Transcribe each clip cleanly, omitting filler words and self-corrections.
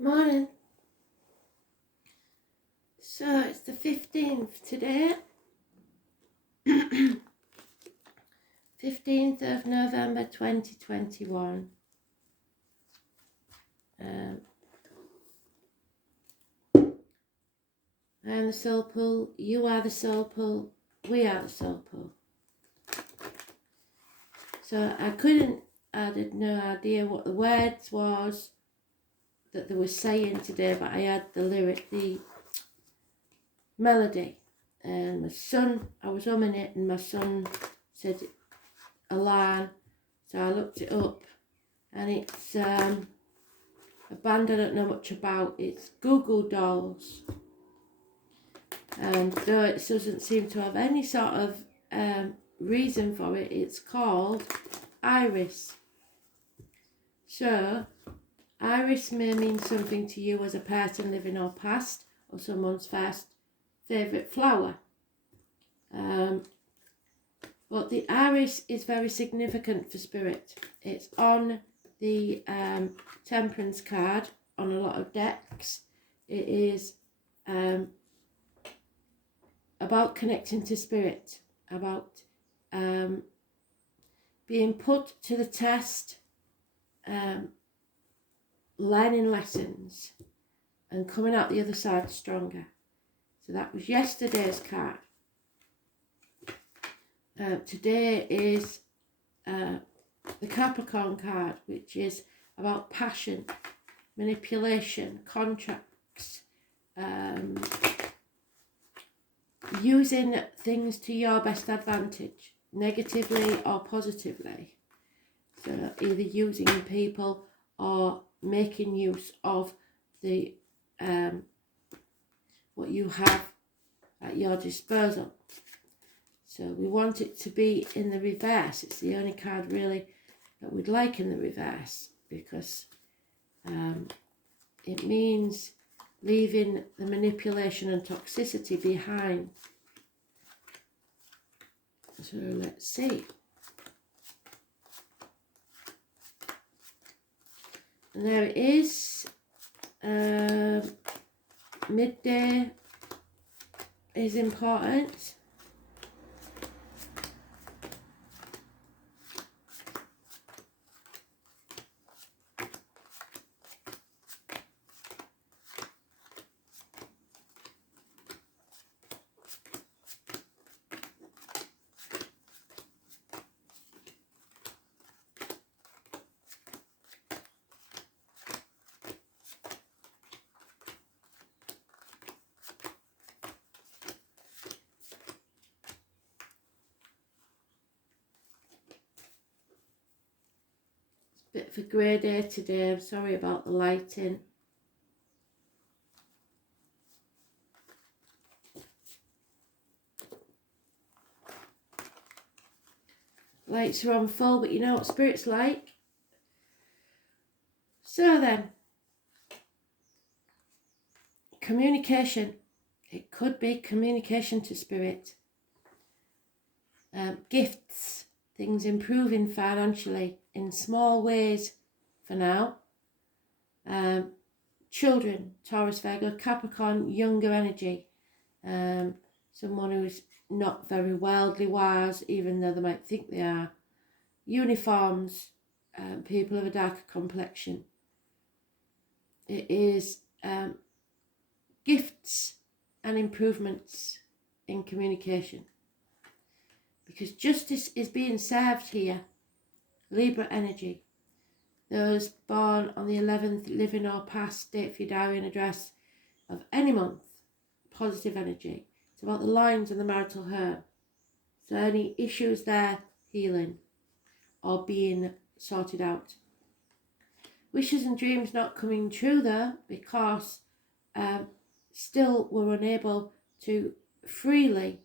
Morning. So it's the 15th today. 15th of November 2021. I am the soul pool, you are the soul pool, we are the soul pool. So I had no idea what the words was that they were saying today, but I had the melody. And my son, I was humming it, and my son said a line, so I looked it up, and it's a band I don't know much about. It's Goo Goo Dolls, and though it doesn't seem to have any sort of reason for it, it's called Iris. So Iris may mean something to you as a person living or past, or someone's first favourite flower. But the iris is very significant for spirit. It's on the temperance card on a lot of decks. It is about connecting to spirit, about being put to the test, learning lessons, and coming out the other side stronger. So that was yesterday's card. Today is the Capricorn card, which is about passion, manipulation, contracts, using things to your best advantage, negatively or positively. So either using people or making use of the what you have at your disposal. So we want it to be in the reverse. It's the only card really that we'd like in the reverse, because it means leaving the manipulation and toxicity behind. So let's see. And there it is. Midday is important. Bit of a grey day today. I'm sorry about the lighting. Lights are on full, but you know what spirit's like. So then, communication. It could be communication to spirit. Gifts, things improving financially in small ways for now. Children, Taurus, Virgo, Capricorn, younger energy. Someone who's not very worldly wise, even though they might think they are. Uniforms, people of a darker complexion. It is gifts and improvements in communication, because justice is being served here. Libra energy. Those born on the 11th, living or past, date for your diary and address of any month. Positive energy. It's about the lines and the marital home. So any issues there, healing or being sorted out. Wishes and dreams not coming true though, because still we're unable to freely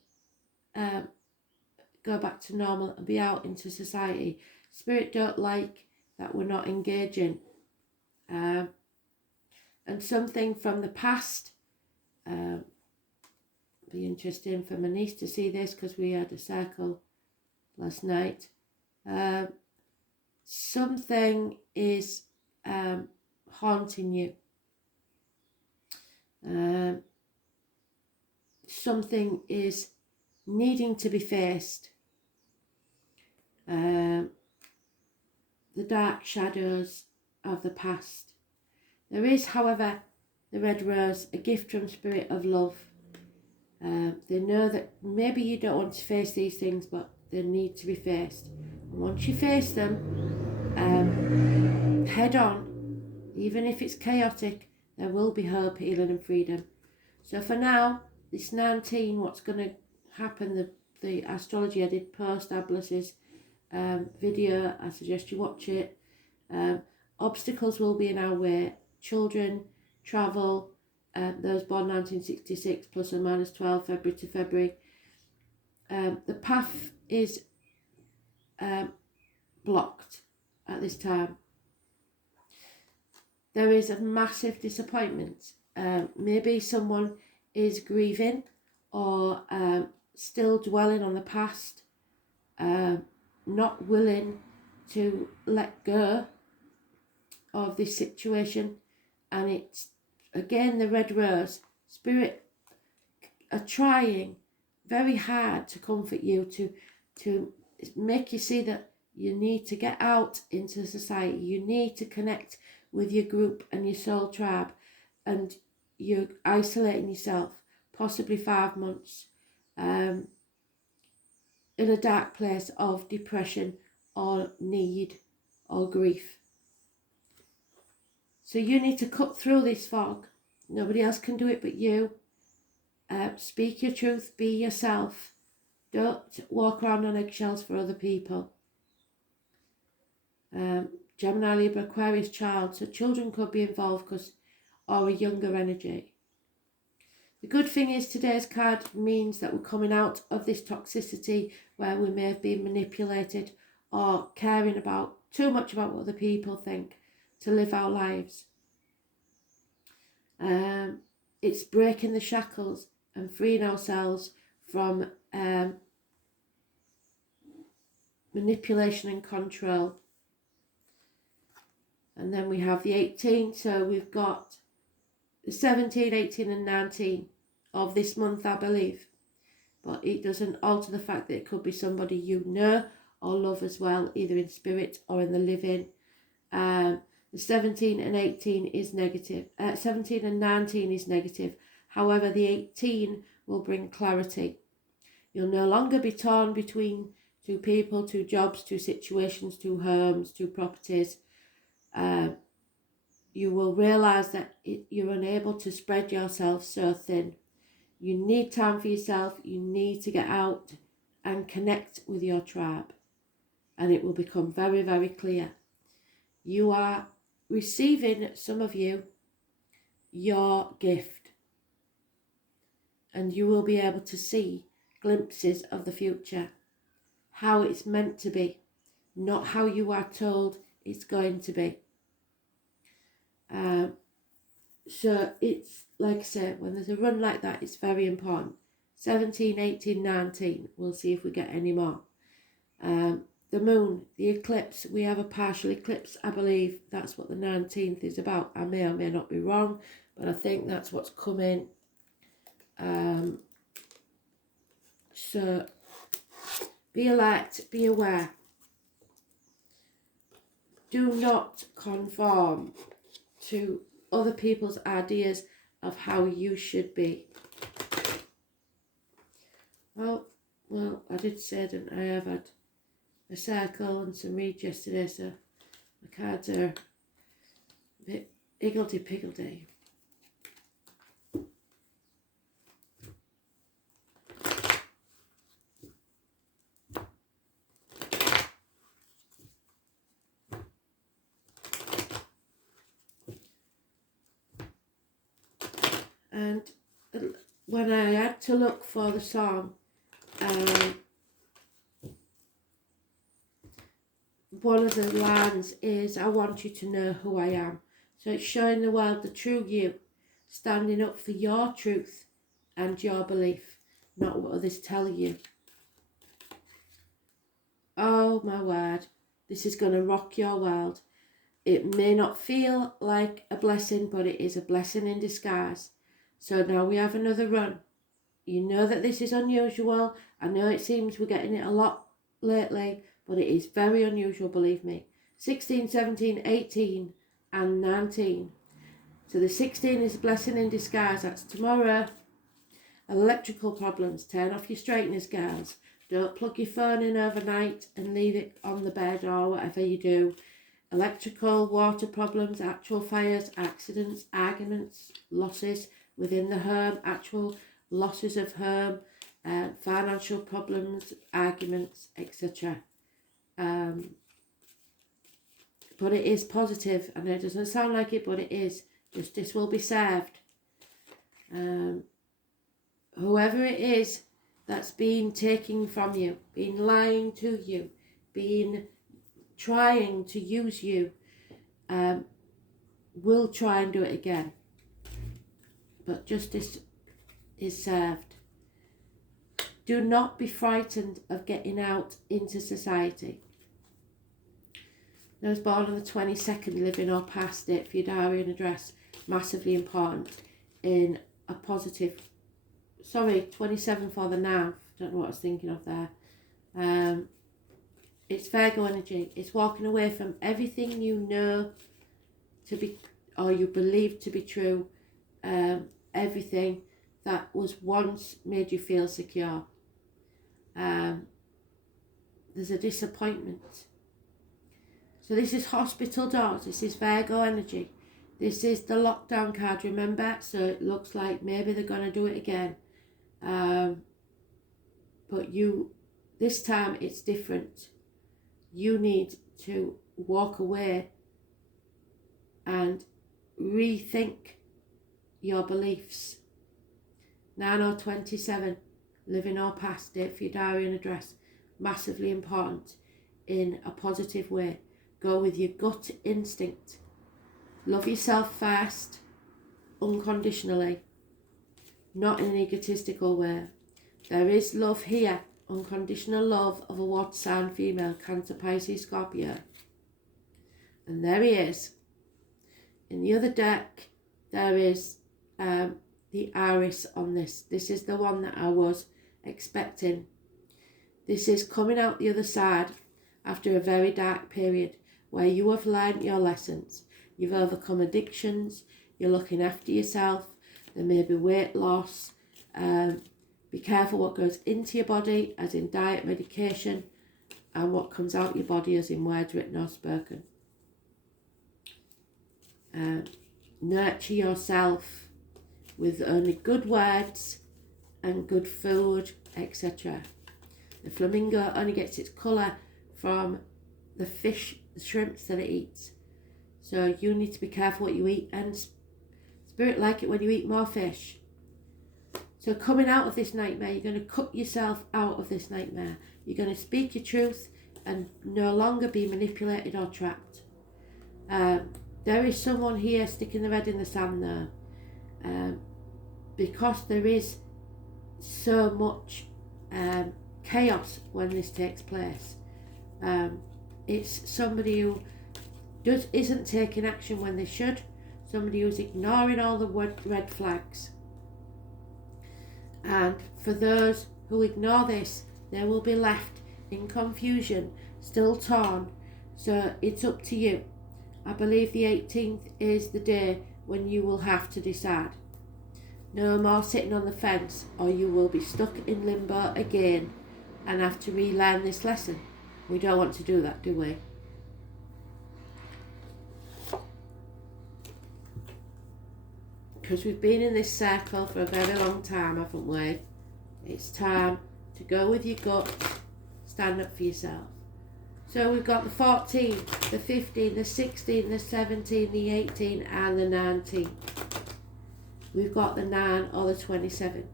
go back to normal and be out into society. Spirit don't like that we're not engaging. And something from the past, be interesting for my niece to see this, because we had a circle last night. Something is haunting you. Something is needing to be faced. The dark shadows of the past. There is, however, the red rose, a gift from Spirit of love. They know that maybe you don't want to face these things, but they need to be faced. And once you face them, head on, even if it's chaotic, there will be hope, healing and freedom. So for now, this 19, what's going to happen, the astrology, I did post Ablas's video, I suggest you watch it. Obstacles will be in our way. Children, travel, those born 1966 plus or minus 12 February to February. The path is blocked at this time. There is a massive disappointment. Maybe someone is grieving or still dwelling on the past, not willing to let go of this situation. And it's, again, the red rose. Spirit are trying very hard to comfort you, to make you see that you need to get out into society. You need to connect with your group and your soul tribe, and you're isolating yourself, possibly 5 months, in a dark place of depression or need or grief. So you need to cut through this fog. Nobody else can do it but you. Speak your truth, be yourself. Don't walk around on eggshells for other people. Gemini, Libra, Aquarius child. So children could be involved or a younger energy. The good thing is today's card means that we're coming out of this toxicity where we may have been manipulated or caring about too much about what other people think to live our lives. It's breaking the shackles and freeing ourselves from manipulation and control. And then we have the 18, so we've got the 17, 18 and 19 of this month, I believe. But it doesn't alter the fact that it could be somebody you know or love as well, either in spirit or in the living. The 17 and 18 is negative. 17 and 19 is negative. However, the 18 will bring clarity. You'll no longer be torn between two people, two jobs, two situations, two homes, two properties. You will realise that you're unable to spread yourself so thin. You need time for yourself. You need to get out and connect with your tribe. And it will become very, very clear. You are receiving, some of you, your gift. And you will be able to see glimpses of the future. How it's meant to be. Not how you are told it's going to be. So it's, like I said, when there's a run like that, it's very important. 17, 18, 19. We'll see if we get any more. The moon, the eclipse. We have a partial eclipse, I believe. That's what the 19th is about. I may or may not be wrong, but I think that's what's coming. So be alert, be aware. Do not conform to other people's ideas of how you should be. Well, I did say that I have had a circle and some reads yesterday, so the cards are a bit higgledy-piggledy. And when I had to look for the song, one of the lines is, I want you to know who I am. So it's showing the world the true you, standing up for your truth and your belief, not what others tell you. Oh my word, this is going to rock your world. It may not feel like a blessing, but it is a blessing in disguise. So now we have another run. You know that this is unusual. I know it seems we're getting it a lot lately, but it is very unusual, believe me. 16, 17, 18 and 19. So the 16 is a blessing in disguise. That's tomorrow. Electrical problems. Turn off your straighteners, girls. Don't plug your phone in overnight and leave it on the bed or whatever you do. Electrical, water problems, actual fires, accidents, arguments, losses within the home, actual losses of home, financial problems, arguments, etc. But it is positive. I know it doesn't sound like it, but it is. Justice will be served. Whoever it is that's been taken from you, been lying to you, been trying to use you, will try and do it again. But justice is served. Do not be frightened of getting out into society. Those born on the 22nd, living or past, date for your diary and address, massively important in a positive. 27 for the now. Don't know what I was thinking of there. It's Virgo energy. It's walking away from everything you know to be, or you believe to be true. Everything that was once made you feel secure. There's a disappointment. So this is hospital doors. This is Virgo energy. This is the lockdown card, remember? So it looks like maybe they're going to do it again. But this time it's different. You need to walk away and rethink your beliefs. 9 or 27, living or past, date for your diary and address, massively important in a positive way. Go with your gut instinct. Love yourself first, unconditionally, not in an egotistical way. There is love here, unconditional love of a water sign female, Cancer, Pisces, Scorpio. And there he is. In the other deck, there is the Iris on this. This is the one that I was expecting. This is coming out the other side after a very dark period where you have learned your lessons. You've overcome addictions. You're looking after yourself. There may be weight loss. Be careful what goes into your body, as in diet, medication, and what comes out your body, as in words written or spoken. Nurture yourself with only good words and good food, etc. The flamingo only gets its colour from the fish, the shrimps that it eats. So you need to be careful what you eat, and spirit like it when you eat more fish. So coming out of this nightmare, you're going to cut yourself out of this nightmare. You're going to speak your truth and no longer be manipulated or trapped. There is someone here sticking their head in the sand though, because there is so much chaos when this takes place. It's somebody who isn't taking action when they should, somebody who's ignoring all the red flags. And for those who ignore this, they will be left in confusion, still torn. So it's up to you. I believe the 18th is the day when you will have to decide. No more sitting on the fence, or you will be stuck in limbo again and have to relearn this lesson. We don't want to do that, do we? Because we've been in this circle for a very long time, haven't we? It's time to go with your gut, stand up for yourself. So we've got the 14, the 15, the 16, the 17, the 18 and the 19. We've got the 9 or the 27.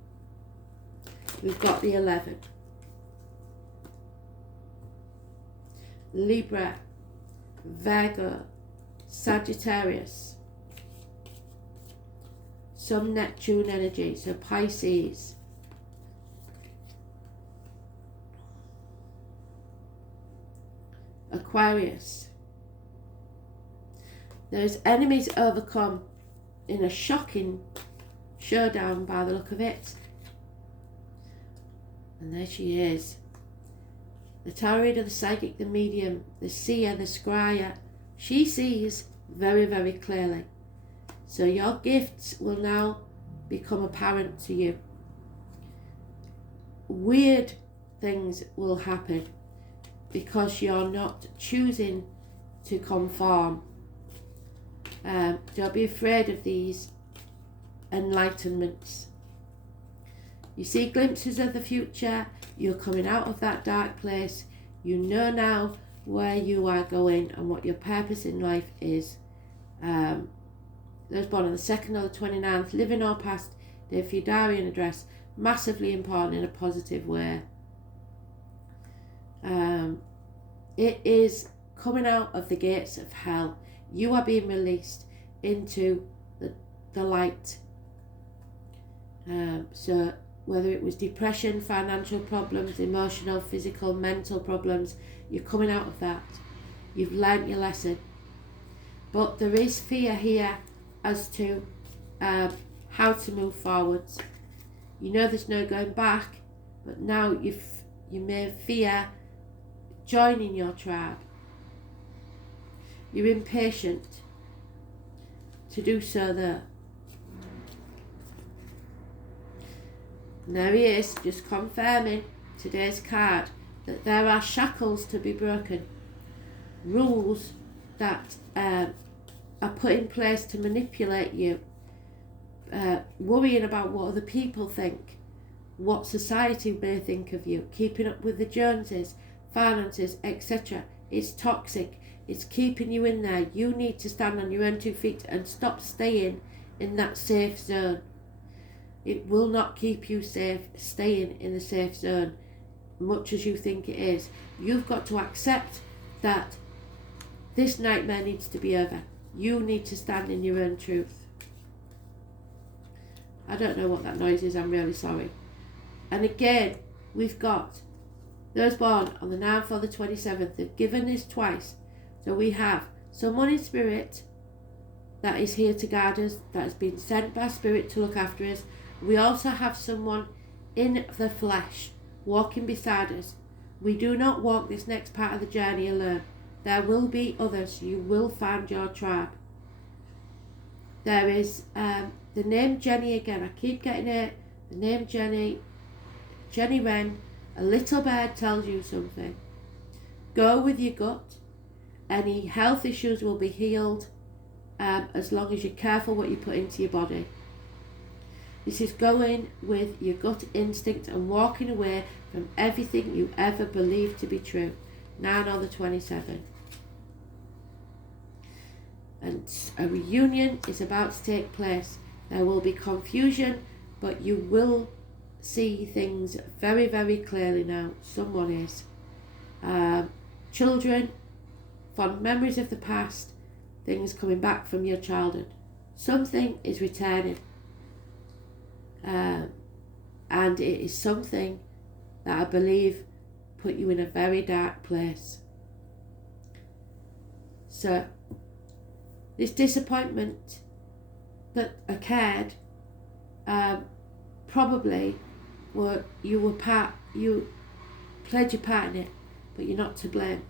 We've got the 11. Libra, Virgo, Sagittarius. Some Neptune energy, so Pisces. Aquarius. There's enemies overcome in a shocking showdown by the look of it. And there she is. The tarot reader, the psychic, the medium, the seer, the scryer. She sees very, very clearly. So your gifts will now become apparent to you. Weird things will happen because you're not choosing to conform. Don't be afraid of these enlightenments. You see glimpses of the future. You're coming out of that dark place. You know now where you are going and what your purpose in life is. Those born on the 2nd or the 29th, living or past, their Fudarian address, massively important in a positive way. It is coming out of the gates of hell. You are being released into the light. So whether it was depression, financial problems, emotional, physical, mental problems, you're coming out of that. You've learnt your lesson. But there is fear here as to how to move forwards. You know there's no going back, but now you may fear joining your tribe. You're impatient to do so though. And there he is, just confirming today's card that there are shackles to be broken. Rules that are put in place to manipulate you. Worrying about what other people think, what society may think of you, keeping up with the Joneses, finances, etc. It's toxic. It's keeping you in there. You need to stand on your own 2 feet and stop staying in that safe zone. It will not keep you safe staying in the safe zone, much as you think it is. You've got to accept that this nightmare needs to be over. You need to stand in your own truth. I don't know what that noise is, I'm really sorry. And again, we've got those born on the 9th or the 27th. They've given this twice. So we have someone in spirit that is here to guide us, that has been sent by spirit to look after us. We also have someone in the flesh walking beside us. We do not walk this next part of the journey alone. There will be others. You will find your tribe. There is the name Jenny again. I keep getting it. The name Jenny. Jenny Wren. A little bird tells you something. Go with your gut. Any health issues will be healed as long as you're careful what you put into your body. This is going with your gut instinct and walking away from everything you ever believed to be true. 9 or the 27. And a reunion is about to take place. There will be confusion, but you will see things very, very clearly now. Someone is. Children, fond memories of the past, things coming back from your childhood. Something is returning. And it is something that I believe put you in a very dark place. So, this disappointment that occurred, probably you played your part in it, but you're not to blame.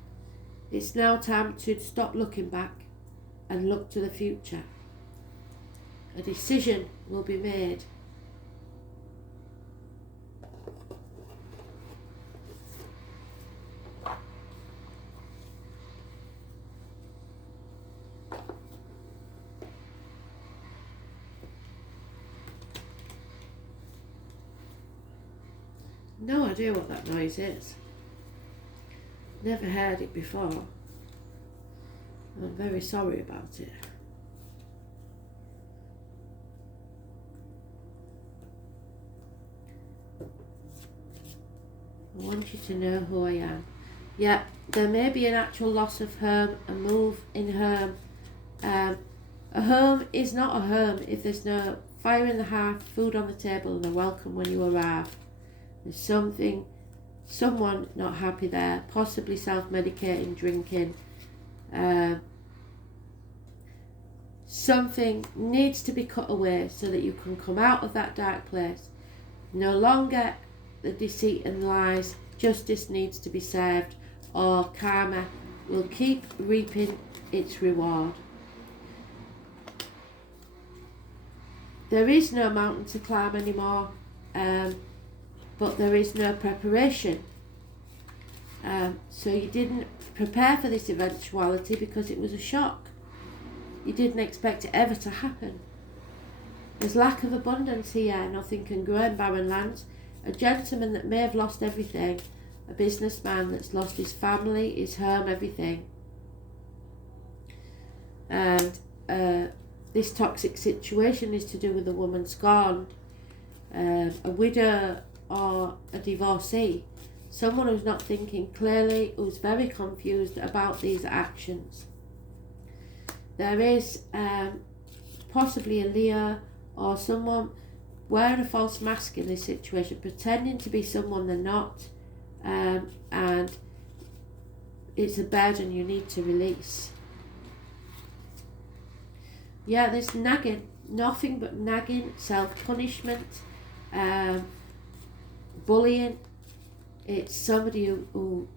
It's now time to stop looking back and look to the future. A decision will be made. No idea what that noise is. Never heard it before. I'm very sorry about it. I want you to know who I am. Yeah, there may be an actual loss of home, a move in home. A home is not a home if there's no fire in the hearth, food on the table and a welcome when you arrive. There's someone not happy there, possibly self-medicating, drinking. Something needs to be cut away so that you can come out of that dark place. No longer the deceit and lies. Justice needs to be served, or karma will keep reaping its reward. There is no mountain to climb anymore, but there is no preparation. So you didn't prepare for this eventuality because it was a shock. You didn't expect it ever to happen. There's lack of abundance here. Nothing can grow in barren lands. A gentleman that may have lost everything. A businessman that's lost his family, his home, everything. And this toxic situation is to do with a woman scorned, a widow or a divorcee. Someone who's not thinking clearly, who's very confused about these actions. There is possibly a Leo or someone wearing a false mask in this situation, pretending to be someone they're not, and it's a burden you need to release. Yeah, there's nagging, nothing but nagging, self-punishment, bullying. It's somebody who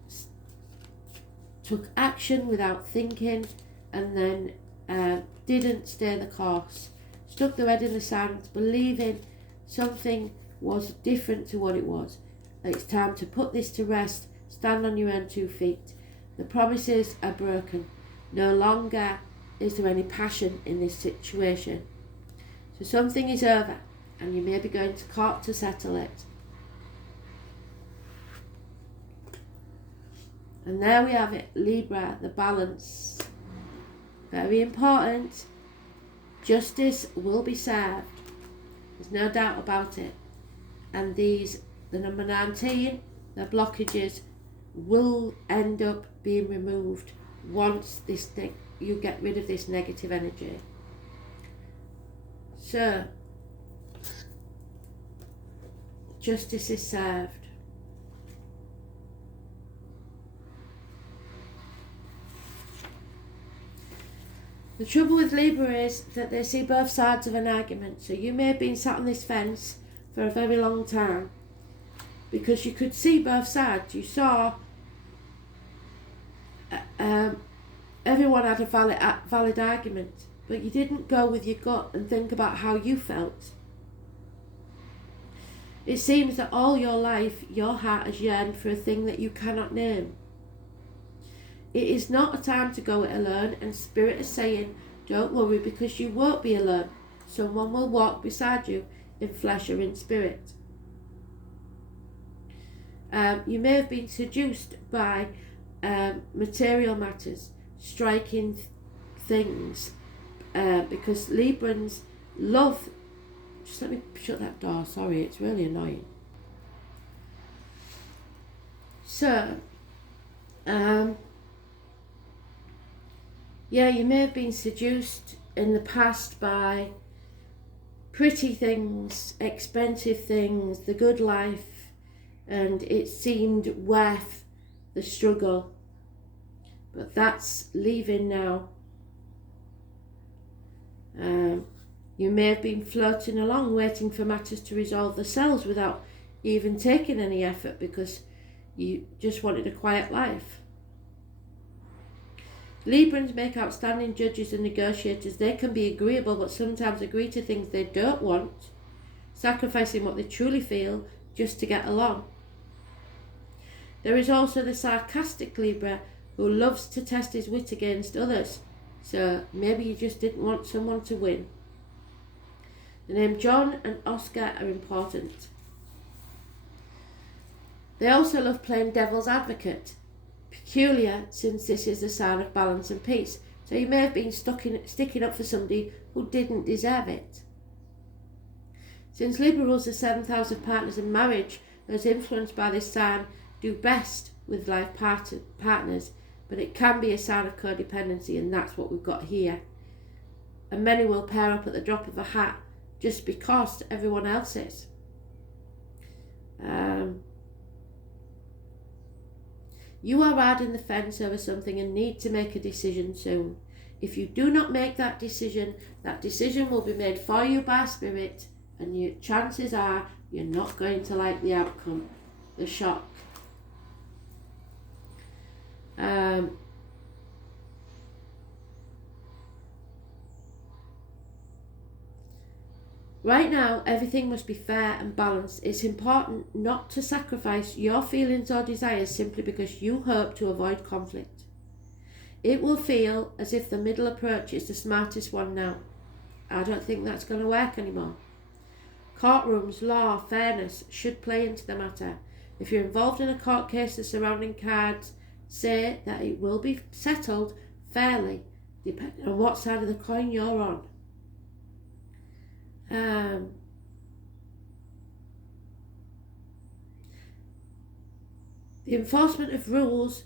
took action without thinking and then didn't stay the course, stuck their head in the sand, believing something was different to what it was. It's time to put this to rest, stand on your own 2 feet. The promises are broken. No longer is there any passion in this situation. So something is over and you may be going to court to settle it. And there we have it, Libra, the balance. Very important. Justice will be served. There's no doubt about it. And the number 19, the blockages will end up being removed once you get rid of this negative energy. So, justice is served. The trouble with Libra is that they see both sides of an argument. So you may have been sat on this fence for a very long time because you could see both sides. You saw everyone had a valid argument, but you didn't go with your gut and think about how you felt. It seems that all your life your heart has yearned for a thing that you cannot name. It is not a time to go it alone, and Spirit is saying, don't worry because you won't be alone. Someone will walk beside you in flesh or in spirit. You may have been seduced by material matters, striking things, because Librans love... Just let me shut that door, sorry, it's really annoying. So, yeah, you may have been seduced in the past by pretty things, expensive things, the good life, and it seemed worth the struggle. But that's leaving now. You may have been floating along, waiting for matters to resolve themselves without even taking any effort because you just wanted a quiet life. Librans make outstanding judges and negotiators. They can be agreeable, but sometimes agree to things they don't want, sacrificing what they truly feel just to get along. There is also the sarcastic Libra who loves to test his wit against others. So maybe you just didn't want someone to win. The name John and Oscar are important. They also love playing devil's advocate. Peculiar, since this is a sign of balance and peace. So you may have been sticking up for somebody who didn't deserve it. Since Libra rules the 7th house of partners and marriage, those influenced by this sign do best with life partners, but it can be a sign of codependency, and that's what we've got here. And many will pair up at the drop of a hat just because everyone else is. You are riding the fence over something and need to make a decision soon. If you do not make that decision will be made for you by Spirit, and your chances are you're not going to like the outcome, the shock. Right now, everything must be fair and balanced. It's important not to sacrifice your feelings or desires simply because you hope to avoid conflict. It will feel as if the middle approach is the smartest one now. I don't think that's going to work anymore. Courtrooms, law, fairness should play into the matter. If you're involved in a court case, the surrounding cards say that it will be settled fairly, depending on what side of the coin you're on. The enforcement of rules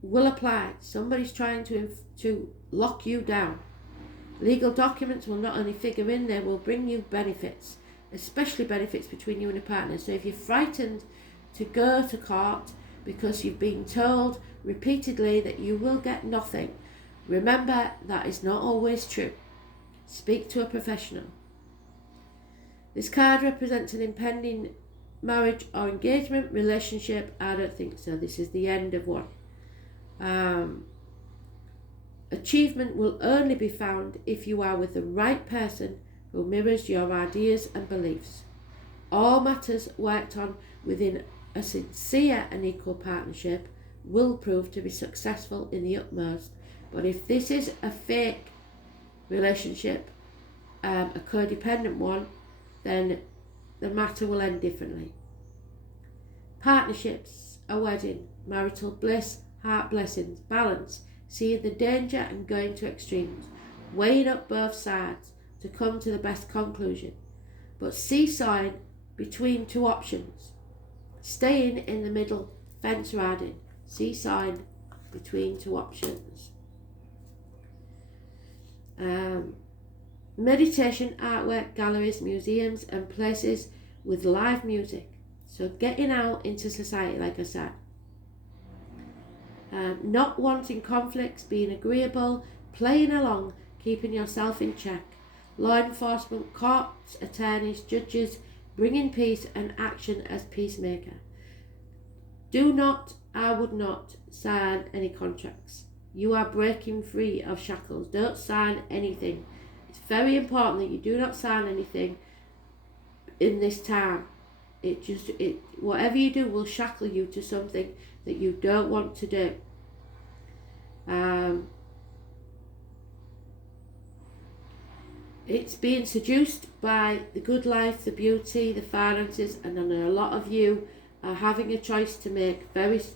will apply. Somebody's trying to lock you down. Legal documents will not only figure in, they will bring you benefits, especially benefits between you and a partner. So if you're frightened to go to court because you've been told repeatedly that you will get nothing, remember that is not always true. Speak to a professional. This card represents an impending marriage or engagement, relationship. I don't think so. This is the end of one. Achievement will only be found if you are with the right person who mirrors your ideas and beliefs. All matters worked on within a sincere and equal partnership will prove to be successful in the utmost. But if this is a fake relationship, a codependent one, then the matter will end differently. Partnerships, a wedding, marital bliss, heart blessings, balance, seeing the danger and going to extremes, weighing up both sides to come to the best conclusion, but seesawing between two options, staying in the middle, fence riding, seesawing between two options. Meditation, artwork, galleries, museums and places with live music. So getting out into society, like I said. Not wanting conflicts, being agreeable, playing along, keeping yourself in check. Law enforcement, courts, attorneys, judges, bringing peace and action as peacemaker. I would not sign any contracts. You are breaking free of shackles. Don't sign anything. It's very important that you do not sign anything in this time. Whatever you do will shackle you to something that you don't want to do. It's being seduced by the good life, the beauty, the finances, and I know a lot of you are having a choice to make. I've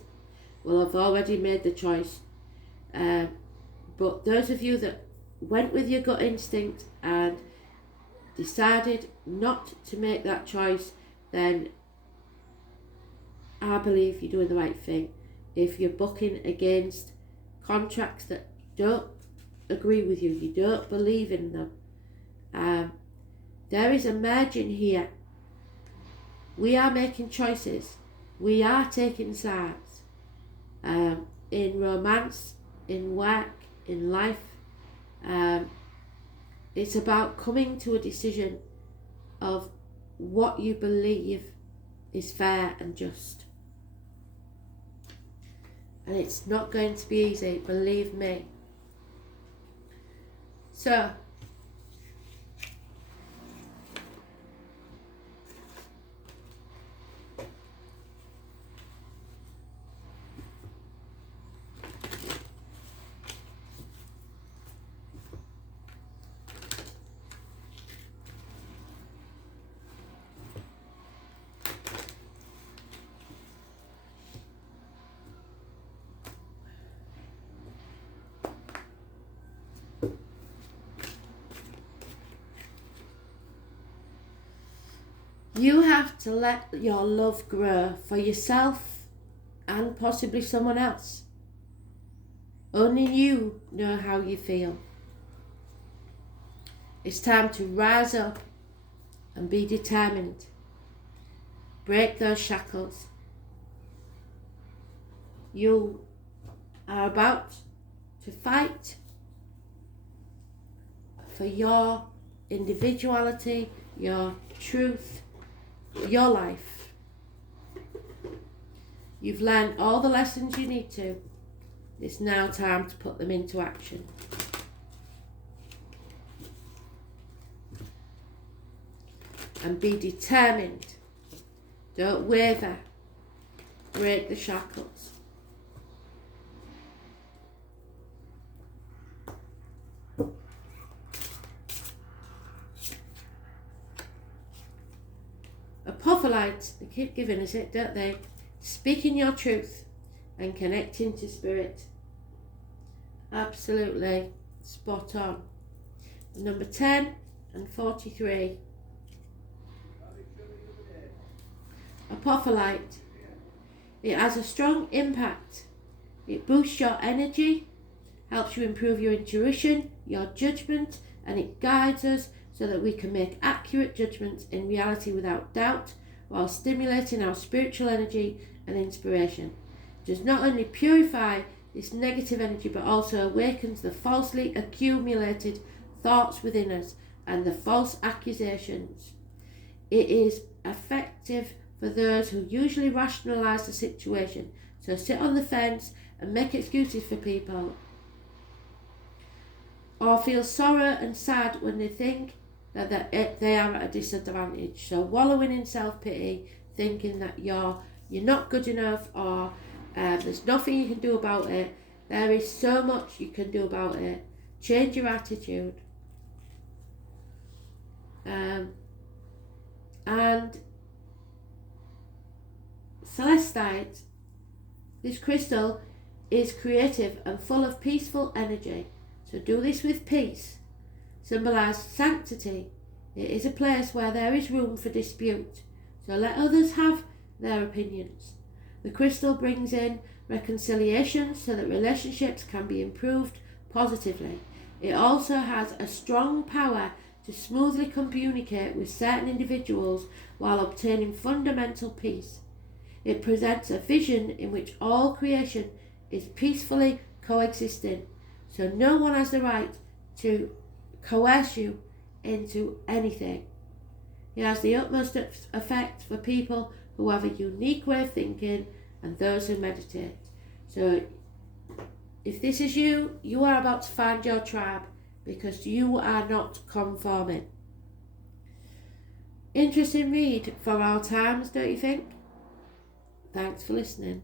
already made the choice. But those of you that went with your gut instinct and decided not to make that choice, then I believe you're doing the right thing. If you're bucking against contracts that don't agree with you, you don't believe in them, there is a margin here. We are making choices. We are taking sides. In romance, in work, in life. It's about coming to a decision of what you believe is fair and just. And it's not going to be easy, believe me. So, you have to let your love grow for yourself and possibly someone else. Only you know how you feel. It's time to rise up and be determined. Break those shackles. You are about to fight for your individuality, your truth, your life. You've learned all the lessons you need to. It's now time to put them into action. And be determined. Don't waver. Break the shackles. Apopholites, they keep giving us it, don't they? Speaking your truth and connecting to spirit. Absolutely spot on. Number 10 and 43. Apopholite. It has a strong impact. It boosts your energy, helps you improve your intuition, your judgment, and it guides us so that we can make accurate judgments in reality without doubt, while stimulating our spiritual energy and inspiration. It does not only purify this negative energy, but also awakens the falsely accumulated thoughts within us and the false accusations. It is effective for those who usually rationalise the situation, so sit on the fence and make excuses for people, or feel sorrow and sad when they think that they are at a disadvantage. So wallowing in self-pity, thinking that you're not good enough, or there's nothing you can do about it. There is so much you can do about it. Change your attitude. And celestite, this crystal, is creative and full of peaceful energy. So do this with peace. Symbolise sanctity. It is a place where there is room for dispute. So let others have their opinions. The crystal brings in reconciliation so that relationships can be improved positively. It also has a strong power to smoothly communicate with certain individuals while obtaining fundamental peace. It presents a vision in which all creation is peacefully coexisting, so no one has the right to coerce you into anything. It has the utmost effect for people who have a unique way of thinking and those who meditate. So if this is you, you are about to find your tribe, because you are not conforming. Interesting read for our times, don't you think? Thanks for listening.